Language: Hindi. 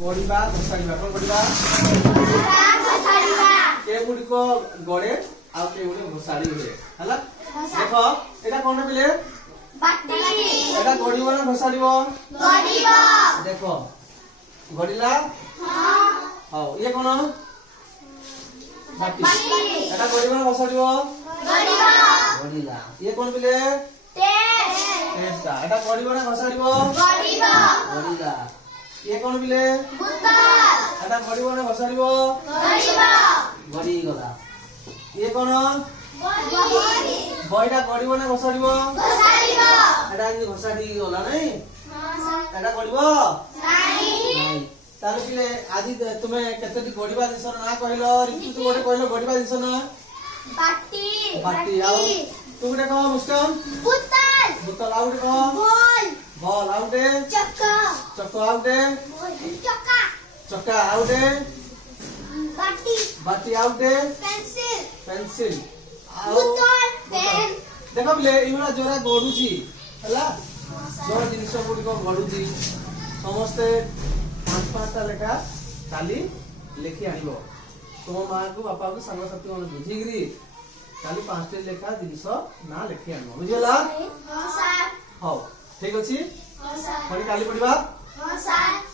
गड़िबा घोषाड़िबा कोन गड़िबा के गुडी को गड़े आ के गुडी घोषाड़ी हुए हला देखो एटा कोन पिले बाटी एटा गड़िबो ना घोषाड़िबो गड़िबो देखो गड़िला हां हां ये कोन बाटी बाटी एटा गड़िबो ना घोषाड़िबो गड़िबो गड़िला ये कोन पिले एटा गड़िबो ना घोषाड़िबो गड़िबो गड़िला ये कोन पिले बुतल एटा गड़िबो ना घोषाड़िबो गड़िबो गड़ी गला ये कोन गड़ी बईटा गड़िबो ना घोषाड़िबो घोषाड़िबो एटा इनि घोषाड़ी गला नै एटा गड़िबो नाही ताले पिले आदि तुमे केतेटी गड़िबा दिसन ना कहलो रितु तू गोटे कहलो गड़िबा दिसन बाटी बाटी आउ तू गोटे कह मुस्कान बुतल बोतल आउ गोटे कह बॉल बॉल आउ गोटे चक्का चक्का आउ गोटे चक्का चक्का आउ गोटे बाटी बाटी आउ गोटे पेंसिल पेंसिल आउ बुतल पेन देखो पिले इमरा जोरा गडुची हला जो जिनिस गुडी को गडुची समस्ते पांच पांचटा लेखा काली लेखि आनिबो तुम मां को बापा को संग साथी मन बुझिगिरी काली पांचटे लेखा जिनिस ना लेखि आनिबो बुझिला हां सर हां ठीक अछि हां सर पढी काली पढिबा हां सर